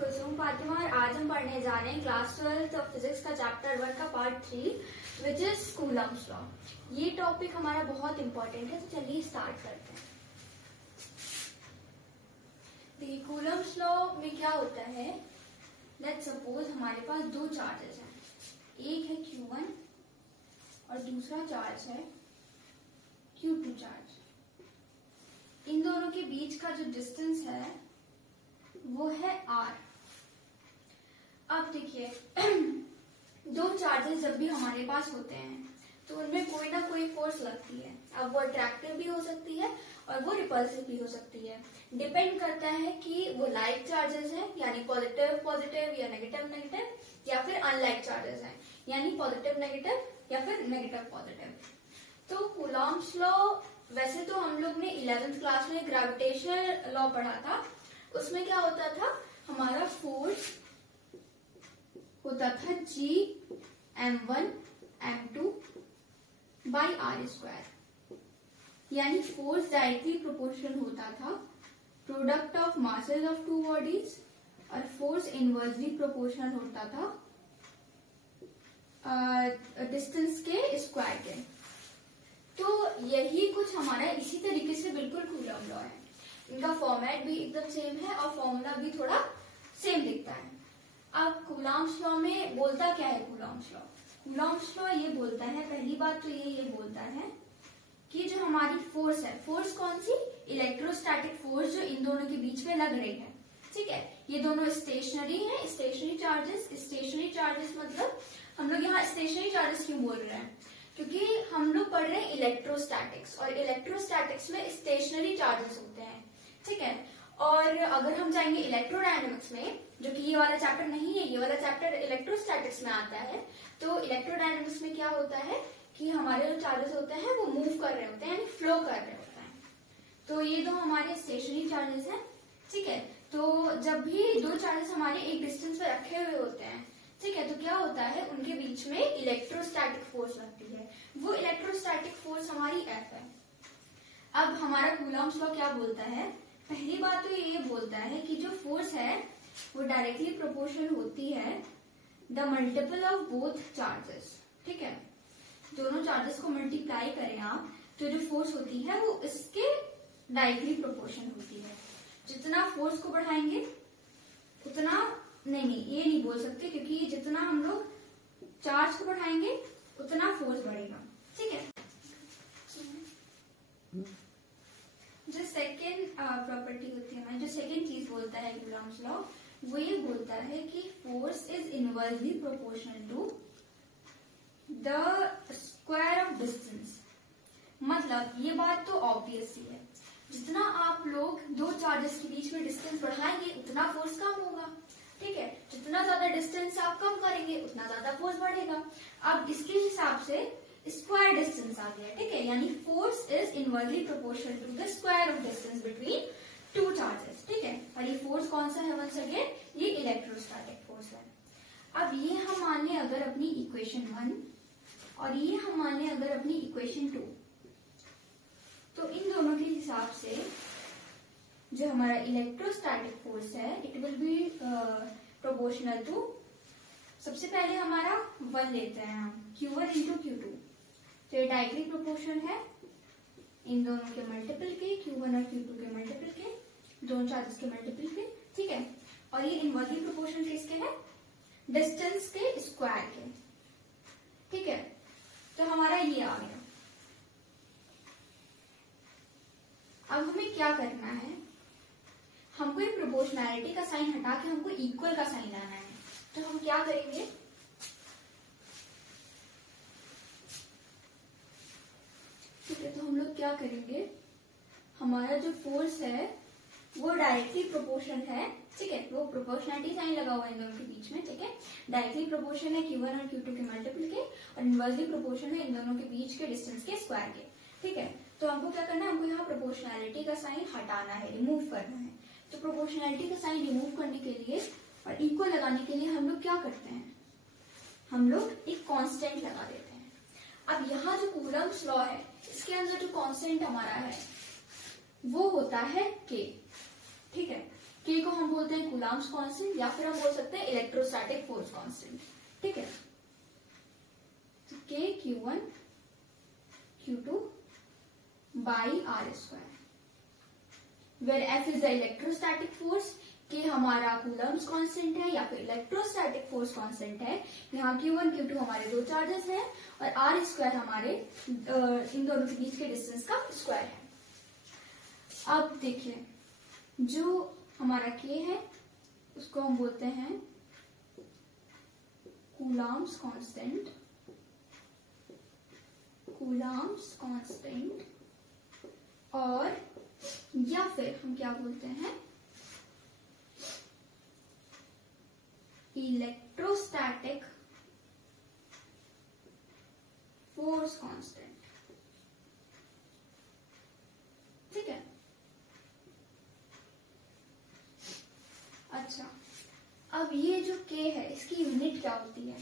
कुसुम फातिमा और आज हम पढ़ने जा रहे हैं क्लास 12 ऑफ फिजिक्स का चैप्टर 1 का part 3 which is Coulomb's law. ये टॉपिक हमारा बहुत इंपॉर्टेंट है, तो चलिए स्टार्ट करते हैं। देखिए कूलम्स लॉ में क्या होता है, लेट्स सपोज हमारे पास दो चार्जेस हैं, एक है Q1 और दूसरा चार्ज है Q2 चार्ज। इन दोनों के बीच का जो डिस्टेंस है वो है R। अब देखिए दो चार्जेस जब भी हमारे पास होते हैं तो उनमें कोई ना कोई फोर्स लगती है। अब वो अट्रैक्टिव भी हो सकती है और वो रिपल्सिव भी हो सकती है, डिपेंड करता है कि वो लाइक चार्जेस हैं यानी पॉजिटिव पॉजिटिव या नेगेटिव नेगेटिव, या फिर अनलाइक चार्जेस हैं यानी पॉजिटिव नेगेटिव या फिर नेगेटिव पॉजिटिव। तो कूलम्स लॉ वैसे तो हम लोग ने 11th क्लास में ग्रेविटेशनल लॉ पढ़ा था, उसमें क्या होता था, हमारा फोर्स होता था Gm1 m2 बाई r², यानी फोर्स डायरेक्टली प्रोपोर्शनल होता था product of masses of two bodies, और फोर्स इनवर्सली प्रोपोर्शनल होता था डिस्टेंस के स्क्वायर के। तो यही कुछ हमारा इसी तरीके से बिल्कुल कूलम लॉ है। इनका फॉर्मेट भी एकदम सेम है और फॉर्मूला भी थोड़ा सेम दिखता है। अब कूलम्स लॉ में बोलता क्या है कूलम्स लॉ? कूलम्स लॉ ये बोलता है, पहली बात तो ये बोलता है कि जो हमारी फोर्स है, फोर्स कौन सी, इलेक्ट्रोस्टैटिक फोर्स जो इन दोनों के बीच में लग रही है, ठीक है, ये दोनों स्टेशनरी है, स्टेशनरी चार्जेस। स्टेशनरी चार्जेस मतलब हम लोग यहाँ स्टेशनरी चार्जेस क्यों बोल रहे हैं, क्योंकि हम लोग पढ़ रहे हैं इलेक्ट्रोस्टैटिक्स और इलेक्ट्रोस्टैटिक्स में स्टेशनरी चार्जेस होते हैं, ठीक है। और अगर हम जाएंगे इलेक्ट्रोडायनेमिक्स में, जो कि ये वाला चैप्टर नहीं है, ये वाला चैप्टर इलेक्ट्रोस्टैटिक्स में आता है, तो इलेक्ट्रोडायनेमिक्स में क्या होता है कि हमारे जो चार्जेस होते हैं वो मूव कर रहे होते हैं यानी फ्लो कर रहे होते हैं। तो ये दो हमारे स्टेशनरी चार्जेस हैं, ठीक है। तो जब भी दो चार्जेस हमारे एक डिस्टेंस पे रखे हुए होते हैं, ठीक है, तो क्या होता है, उनके बीच में इलेक्ट्रोस्टैटिक फोर्स लगती है। वो इलेक्ट्रोस्टैटिक फोर्स हमारी F है। अब हमारा कूलम्स लॉ क्या बोलता है, पहली बात तो ये बोलता है कि जो फोर्स है वो डायरेक्टली प्रोपोर्शनल होती है the multiple of both charges, ठीक है। दोनों चार्जेस को मल्टीप्लाई करें आप तो जो फोर्स होती है वो इसके डायरेक्टली प्रोपोर्शनल होती है। जितना फोर्स को बढ़ाएंगे उतना नहीं ये नहीं बोल सकते, क्योंकि जितना हम लोग चार्ज को बढ़ाएंगे उतना फोर्स बढ़ेगा, ठीक है। जो सेकेंड प्रॉपर्टी होती है, जो सेकेंड चीज बोलता है कूलम्स लॉ, वो ये बोलता है कि force is inversely proportional to the square of distance. मतलब ये बात तो ऑब्वियस ही है, जितना आप लोग दो चार्जेस के बीच में डिस्टेंस बढ़ाएंगे उतना फोर्स कम होगा, ठीक है। जितना ज्यादा डिस्टेंस आप कम करेंगे उतना ज्यादा फोर्स बढ़ेगा। अब इसके हिसाब से स्क्वायर डिस्टेंस आ गया, ठीक है, यानी force is inversely proportional to the square of distance between two charges, ठीक है। और ये फोर्स कौन सा है, वंस अगेन ये इलेक्ट्रोस्टैटिक फोर्स है। अब ये हम मान लें अगर अपनी इक्वेशन 1 और ये हम मान लें अगर अपनी इक्वेशन 2, तो इन दोनों के हिसाब से जो हमारा इलेक्ट्रोस्टैटिक फोर्स है it will be proportional to, सबसे पहले हमारा 1 लेते हैं हम, Q1 इंटू Q2, तो ये डायरेक्टली प्रोपोर्शनल है इन दोनों के मल्टीपल के, Q1 और Q2 के मल्टीपल के, दोनों चार्जेस के मल्टीपल के, ठीक है। और ये इनवर्सली प्रोपोर्शनल किसके है, डिस्टेंस के स्क्वायर के, ठीक है। तो हमारा ये आ गया। अब हमें क्या करना है, हमको ये प्रोपोर्शनैलिटी का साइन हटा के हमको इक्वल का साइन लाना है। तो हम क्या करेंगे, ठीक है, तो हम लोग क्या करेंगे, हमारा जो फोर्स है वो डायरेक्टली प्रोपोर्शनल है, ठीक है, वो प्रोपोर्शनैलिटी साइन लगा हुआ है इन दोनों के बीच में, ठीक है। डायरेक्टली प्रोपोर्शनल है Q1 और Q2 के मल्टीपल के, और इनवर्सली प्रोपोर्शनल है इन दोनों के बीच के डिस्टेंस के स्क्वायर के, ठीक है। तो हमको क्या करना है, हमको यहाँ प्रोपोर्शनैलिटी का साइन हटाना है, रिमूव करना है। तो प्रोपोर्शनैलिटी का साइन रिमूव करने के लिए और इक्वल लगाने के लिए हम लोग क्या करते हैं, हम लोग एक कांस्टेंट लगा देते हैं। अब यहाँ जो कूलम्स लॉ है इसके अंदर जो कांस्टेंट हमारा है वो होता है K, ठीक है। K को हम हम बोलते हैं कूलम्ब्स कांस्टेंट, या फिर हम बोल सकते हैं इलेक्ट्रोस्टैटिक फोर्स कांस्टेंट। ठीक है, तो K Q1 Q2 by R square, where F is the electrostatic force, K हमारा कूलम्ब्स कांस्टेंट है या फिर इलेक्ट्रोस्टैटिक फोर्स कांस्टेंट है। यहाँ Q1 Q2 हमारे दो चार्जेस हैं और आर स्क्वायर हमारे इन दोनों के बीच के डिस्टेंस का स्क्वायर है। अब देखिए, जो हमारा K है उसको हम बोलते हैं कूलम्ब्स कांस्टेंट, कूलम्ब्स कांस्टेंट, और या फिर हम क्या बोलते हैं इलेक्ट्रोस्टैटिक फोर्स कांस्टेंट। ठीक है, अच्छा, अब ये जो K है इसकी यूनिट क्या होती है?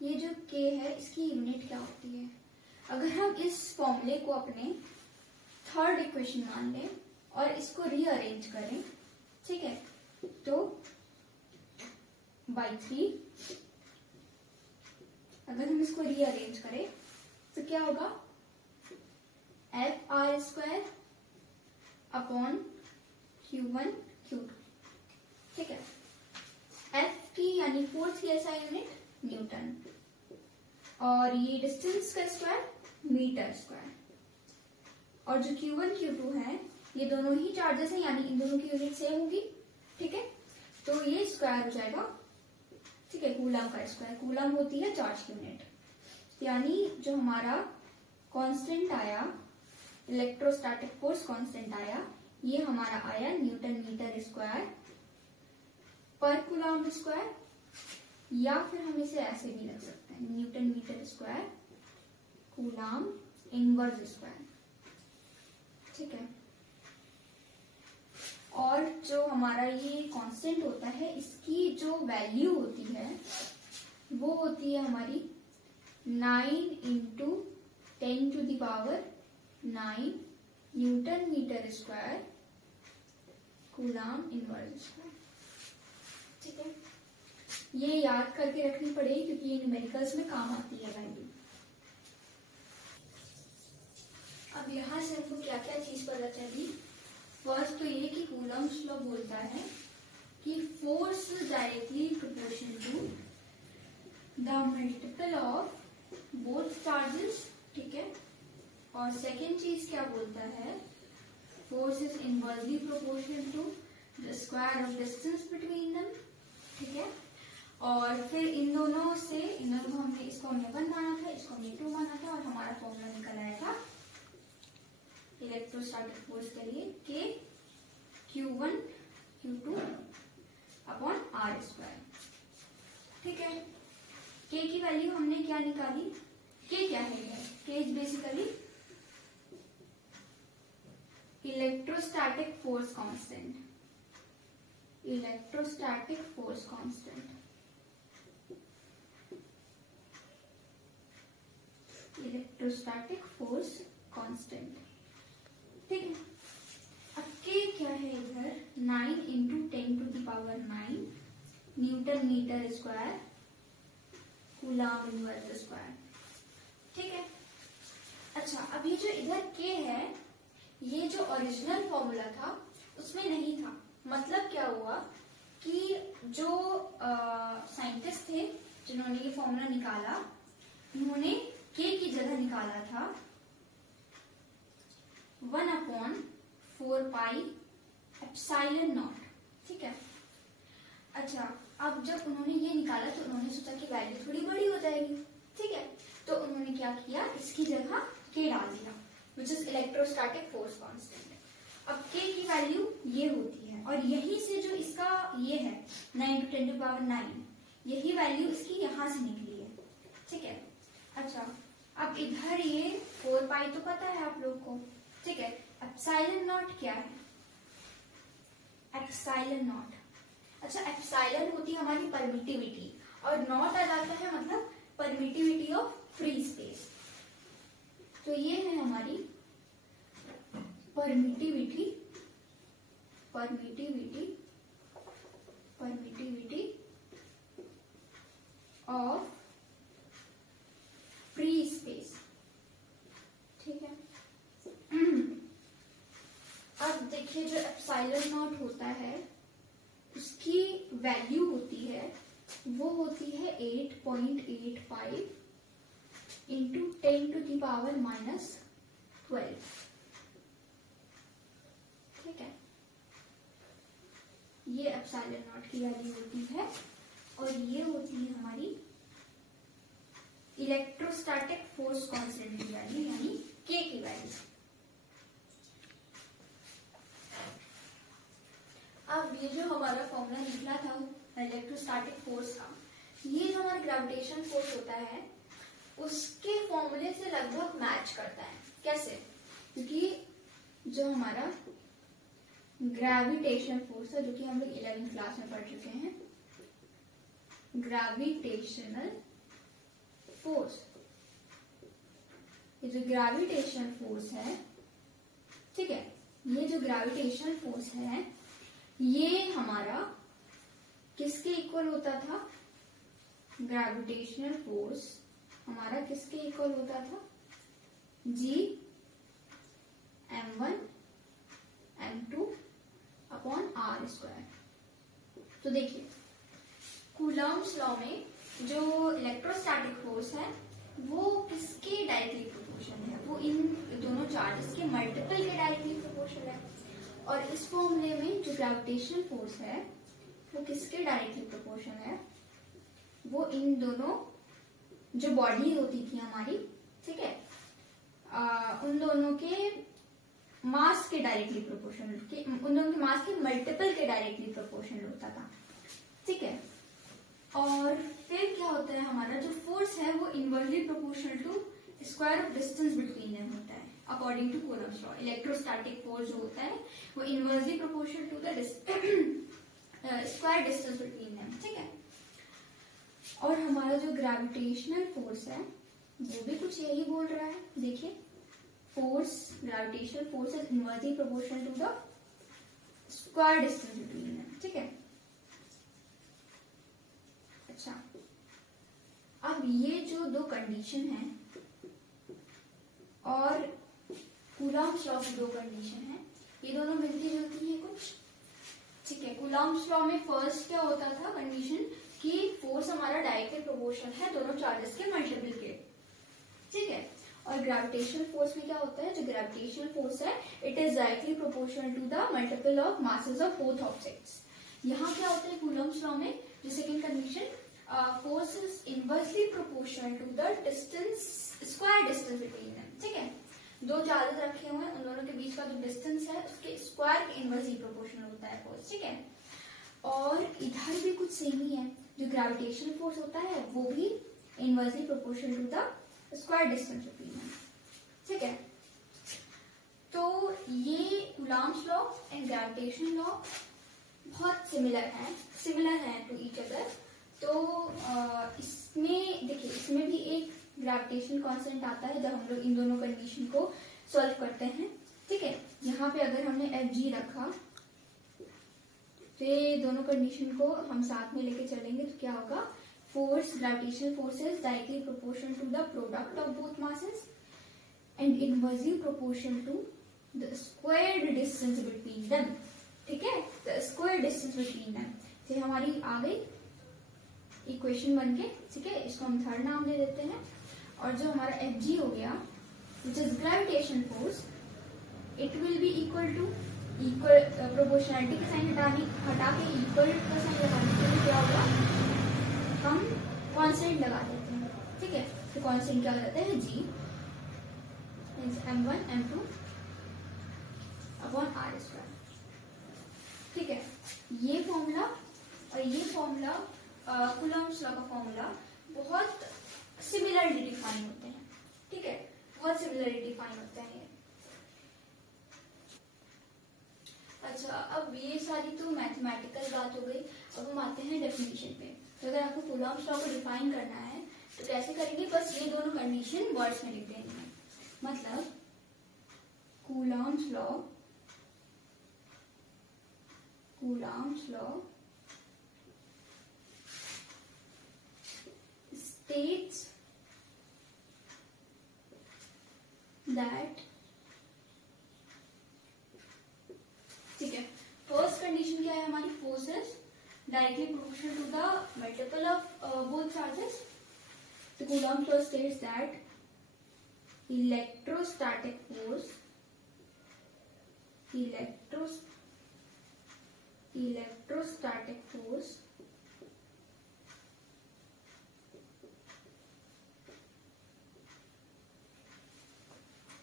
ये जो K है इसकी यूनिट क्या होती है? अगर हम इस फॉर्मूले को अपने थर्ड इक्वेशन मान लें और इसको रीअरेंज करें, ठीक है, तो बाई 3, अगर हम इसको रीअरेंज करें तो क्या होगा? F R square upon Q1 Q2। ठीक है, एफ की यानी फोर्स की ऐसा यूनिट न्यूटन, और ये डिस्टेंस का स्क्वायर मीटर स्क्वायर, और जो Q1 Q2 है ये दोनों ही चार्जेस हैं यानी इन दोनों की यूनिट सेम होगी। ठीक है, तो ये स्क्वायर हो जाएगा, ठीक है, कूलम का स्क्वायर, कूलम होती है चार्ज की यूनिट, यानी जो हमारा कांस्टेंट आया, इलेक्ट्रोस्टैटिक फोर्स कांस्टेंट आया, ये हमारा आया न्यूटन मीटर स्क्वायर पर कूलम स्क्वायर, या फिर हम इसे ऐसे भी लिख सकते हैं newton metre square coulomb inverse square. ठीक है, और जो हमारा ये कांस्टेंट होता है इसकी जो वैल्यू होती है वो होती है हमारी 9 into 10⁹ newton metre square coulomb inverse square. ठीक है, ये याद करके रखनी पड़ेगी क्योंकि ये न्यूमेरिकल्स में काम आती है वैल्यू। अब यहाँ से हमको क्या क्या चीज पता चली? फर्स्ट तो ये कि कूलम्स लॉ बोलता है कि force directly proportional to the multiple of both charges. ठीक है, और सेकेंड चीज क्या बोलता है? Force is inversely proportional to the square of distance between them. ठीक है, और फिर इन दोनों से, इन दोनों को हमने, इसको हमने 1 माना था, इसको हमने 2 माना था, और हमारा फॉर्मूला निकल आया था इलेक्ट्रोस्टैटिक फोर्स के लिए K Q1 Q2 upon are square. ठीक है, K की वैल्यू हमने क्या निकाली? K क्या है? K is basically electrostatic force constant, electrostatic force constant, electrostatic force constant. ठीक है, अब K क्या है इधर? 9 into 10⁹ newton metre square coulomb inverse square. ठीक है, अच्छा, अब ये जो इधर K है ये जो ओरिजिनल फॉर्मूला था उसमें नहीं था। मतलब क्या हुआ कि जो साइंटिस्ट थे जिन्होंने ये फॉर्मूला निकाला, उन्होंने K की जगह निकाला था 1/4πε0। ठीक है, अच्छा, अब जब उन्होंने ये निकाला तो उन्होंने सोचा कि वैल्यू थोड़ी बड़ी हो जाएगी। ठीक है, तो उन्होंने क्या किया, इसकी जगह K डाल दिया, which is electrostatic force constant. अब K की वैल्यू ये होती है, और यहीं से जो इसका ये है 9 × 10⁹, यही वैल्यू इसकी यहां से निकली है। ठीक है, अच्छा, अब इधर ये 4π तो पता है आप लोग को। ठीक है, एप्सिलॉन नॉट क्या है? एप्सिलॉन नॉट, अच्छा, एप्सिलॉन होती है हमारी परमिटिविटी, और नॉट आ जाता है मतलब परमिटिविटी ऑफ फ्री स्पेस। तो ये है हमारी permittivity permittivity of free space. ठीक है, अब देखिए जो एप्सिलॉन नॉट होता है उसकी वैल्यू होती है, वो होती है 8.85 इंटू 10⁻⁻12। ठीक है, ये एप्सिलॉन नॉट की वैल्यू होती है और ये होती है हमारी इलेक्ट्रोस्टैटिक फोर्स कांस्टेंट की वैल्यू, यानी के की वैल्यू। अब ये जो हमारा फॉर्मूला निकला था इलेक्ट्रोस्टैटिक फोर्स का, ये जो हमारा ग्रेविटेशन फोर्स होता है उसके फॉर्मूले से लगभग मैच करता है। कैसे? क्योंकि जो हमारा ग्रेविटेशन फोर्स है, जो कि हम लोग 11वीं क्लास में पढ़ चुके हैं, ग्रेविटेशनल फोर्स, ये जो ग्रेविटेशन फोर्स है, ठीक है, ये जो ग्रेविटेशन फोर्स है ये हमारा किसके इक्वल होता था? ग्रेविटेशनल फोर्स हमारा किसके इक्वल होता था? G m1 m2 upon r square. तो देखिए कूलम्ब्स लॉ में जो इलेक्ट्रोस्टैटिक फोर्स है वो किसके डायरेक्टली प्रोपोर्शनल है? वो इन दोनों चार्जेस के मल्टीपल के डायरेक्टली प्रोपोर्शनल है। और इस फॉर्मूले में जो ग्रेविटेशनल फोर्स है वो किसके डायरेक्टली प्रोपोर्शनल है? वो इन दोनों जो बॉडी होती थी हमारी, ठीक है, उन दोनों के मास के डायरेक्टली प्रोपोर्शनल, उन दोनों के मास के मल्टीपल के डायरेक्टली प्रोपोर्शनल होता था। ठीक है, और फिर क्या होता है, हमारा जो फोर्स है वो inversely proportional to square of distance between them होता है according to Coulomb's law. Electrostatic force जो होता है वो inversely proportional to the square distance between them. ठीक है, और हमारा जो ग्रेविटेशनल फोर्स है वो भी कुछ यही बोल रहा है। देखिए force, gravitational force is inversely proportional to the square distance between them. ठीक है, अच्छा, अब ये जो दो कंडीशन है और कूलम्ब्स लॉ की दो कंडीशन है, ये दोनों मिलती जुलती है कुछ। ठीक है, कूलम्ब्स लॉ में फर्स्ट क्या होता था कंडीशन कि फोर्स हमारा डायरेक्टली प्रोपोर्शनल है दोनों चार्जेस के मल्टीपल के। ठीक है, और ग्रेविटेशनल फोर्स में क्या होता है, जो ग्रेविटेशनल फोर्स है it is directly proportional to the multiple of masses of both objects. यहाँ क्या होता है कूलम्ब्स लॉ में, जो second condition, force is inversely proportional to the distance, square distance between them. ठीक है, दो चार्जेस रखे हुए हैं, उन दोनों के बीच का जो डिस्टेंस है उसके स्क्वायर के इनवर्सली प्रोपोर्शनल होता है फोर्स। ठीक है, और इधर भी कुछ सेम ही है, जो ग्रेविटेशनल फोर्स होता है वो भी inversely proportional to the square distance between them. ठीक है, तो ये Coulomb's law and gravitation law बहुत सिमिलर है टू ईच अदर। तो इसमें देखिए, इसमें भी एक ग्रेविटेशन कांस्टेंट आता है जब हम लोग इन दोनों कंडीशन को सॉल्व करते हैं। ठीक है, यहाँ पे अगर हमने Fg रखा तो ये दोनों कंडीशन को हम साथ में लेके चलेंगे तो क्या होगा, force, gravitational forces directly proportional to the product of both masses and inversely proportional to the squared distance between them. ठीक है, the square distance between them. तो हमारी आ गई इक्वेशन बन के। ठीक है, इसको हम थर्ड नाम दे देते हैं। और जो हमारा Fg हो गया which is gravitation force, it will be equal to, equal proportionality का साइन हटा के इक्वल का साइन लगाने के लिए क्या होगा, हम कांस्टेंट लगा देते हैं। ठीक है, तो कांस्टेंट क्या हो जाता है, G is m1 m2 upon r square. ठीक है, ये फॉर्मूला और ये फॉर्मूला, कूलम्ब्स लॉ का फॉर्मूला बहुत सिमिलरली डिफाइन होते हैं। ठीक है, बहुत सिमिलरली डिफाइन होते हैं ये। अच्छा, अब ये सारी तो मैथमेटिकल बात हो गई। अब हम आते हैं डेफिनेशन पे। तो अगर आपको कूलम्ब्स लॉ को डिफाइन करना है तो कैसे करेंगे, बस ये दोनों कंडीशन वर्ड्स में लिख देंगे। मतलब कूलम्ब्स लॉ states that, ठीक है, फर्स्ट कंडीशन क्या है हमारी, forces directly proportional to the multiple of both charges. The Coulomb's law states that electrostatic force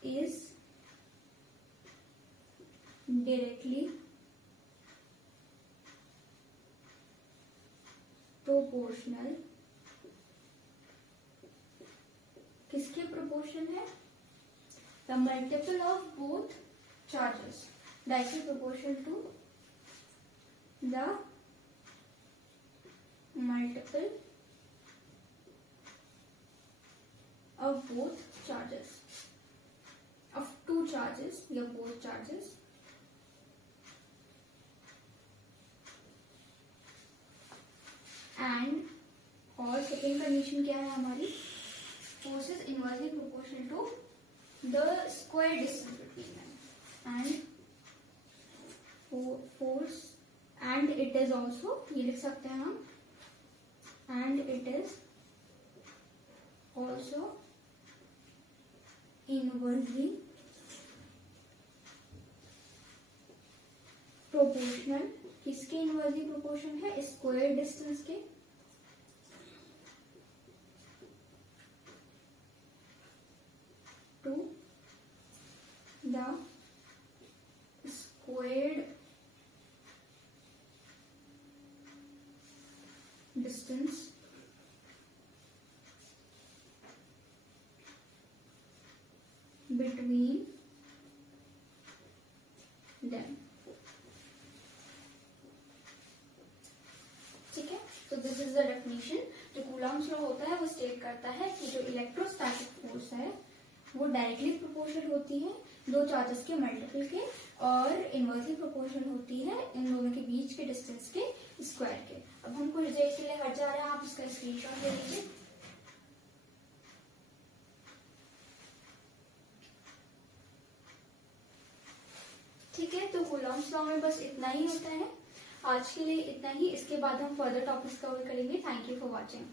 is directly proportional, किसके प्रोपोर्शन है, the multiple of both charges, directly proportional to the multiple of both charges, of two charges या both charges. And और second condition क्या है हमारी, force is inversely proportional to the square distance between them, and force, and it is also, ये लिख सकते हैं हम, and it is also inversely proportional, किसके inversely proportional है, square distance के, to the squared distance between them. ठीक है, तो दिस इज द डेफिनेशन. जो कूलॉम्स लॉ होता है वो स्टेट करता है कि जो इलेक्ट्रोस्टैटिक फोर्स है वो डायरेक्टली प्रोपोर्शनल होती है दो चार्जेस के मल्टीपल के, और इनवर्सली प्रोपोर्शनल होती है इन दोनों के बीच के डिस्टेंस के स्क्वायर के. अब हम कुछ देर के लिए हट जा रहे हैं, आप इसका स्क्रीनशॉट ले लीजिए. ठीक है, तो कूलॉम्स लॉ में बस इतना ही होता है. आज के लिए इतना ही. इसके बाद हम फर्दर टॉपिक्स कवर करेंगे. Thank you for watching.